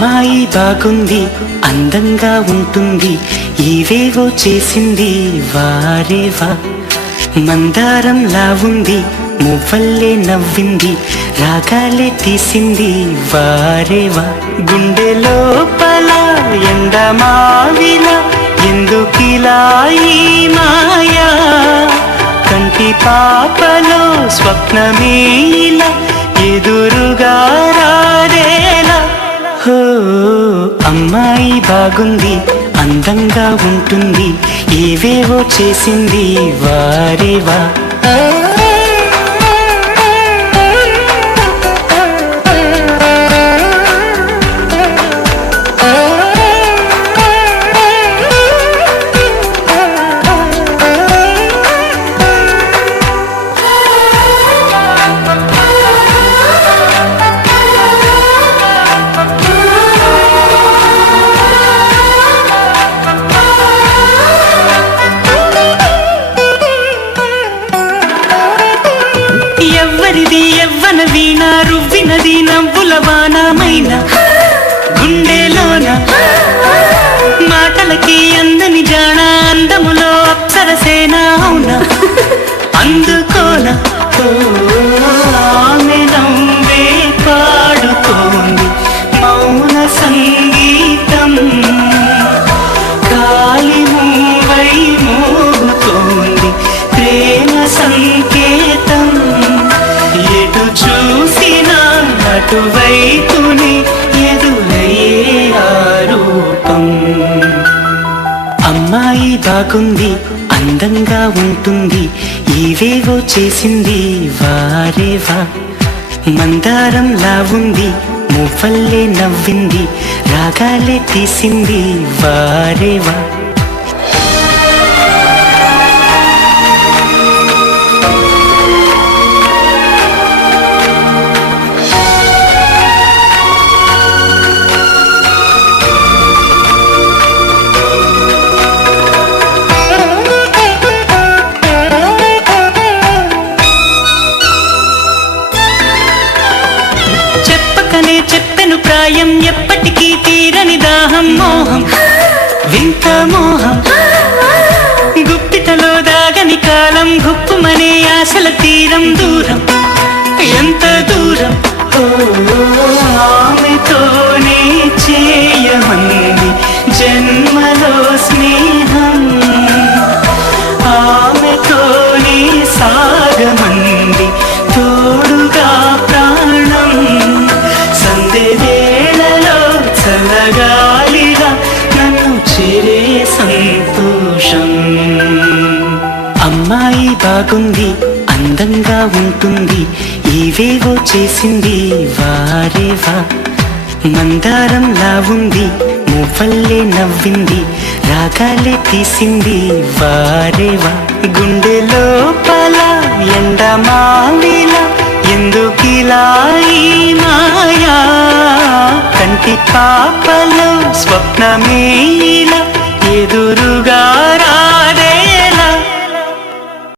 అమ్మాయి బాగుంది, అందంగా ఉంటుంది, ఇవేవో చేసింది వారేవా. మందారంలా ఉంది, మువ్వల్లే నవ్వింది, రాగాలే తీసింది వారేవా. గుండె లోపల ఎండమావిలా ఎందుకిలా ఈ మాయా, కంటి పాపలో స్వప్నమేలా ఎదురుగా రాదేలా. హో అమ్మాయి బాగుంది, అందంగా ఉంటుంది, ఏవేవో చేసింది వారేవా. ఎవ్వరిది ఎవ్వన వీణ, రువ్వినది నవ్వుల వానమైన గుండెలోన, మాటలకి అందని జాణ, అందములో అప్సరసేన అవునా అందుకోన. ఆమె నవ్వే పాడుతోంది మౌన సంగీతం, గాలి మూవై మోగుతోంది ప్రేమ సంకేతం. ఎటు చూసినా అటువైపుని ఎదురయ్యే ఆరూపం. అమ్మాయి బాగుంది, అందంగా ఉంటుంది, ఇవేవో చేసింది వారేవా. మందారంలా ఉంది, మువ్వల్లే నవ్వింది, రాగాలే తీసింది వారేవా. చెప్పెను ప్రాయం ఎప్పటికీ తీరని దాహం, మోహం వింత మోహం, గుప్పిటలో దాగని కాలం, గుప్పుమనే ఆశల తీరం దూరం, ఎంత దూరం. ఆమెతోనే చేయమంది జన్మలో స్నేహం, ఆమెతోనే సాగమంది తోడుగా ప్రాణం. సందేవేళలో చల్లగాలిగా నన్ను చేరే సంతోషం. అమ్మాయి బాగుంది, అందంగా ఉంటుంది, ఇవేవో చేసింది వారేవా. మందారంలా ఉంది, మువ్వల్లే నవ్వింది, రాగాలే తీసింది వారేవా. గుండె లోపల ఎండమావిలా ఎందుకిలా ఈ మాయా, కంటి పాపలో స్వప్నమేలా ఎదురుగా రా.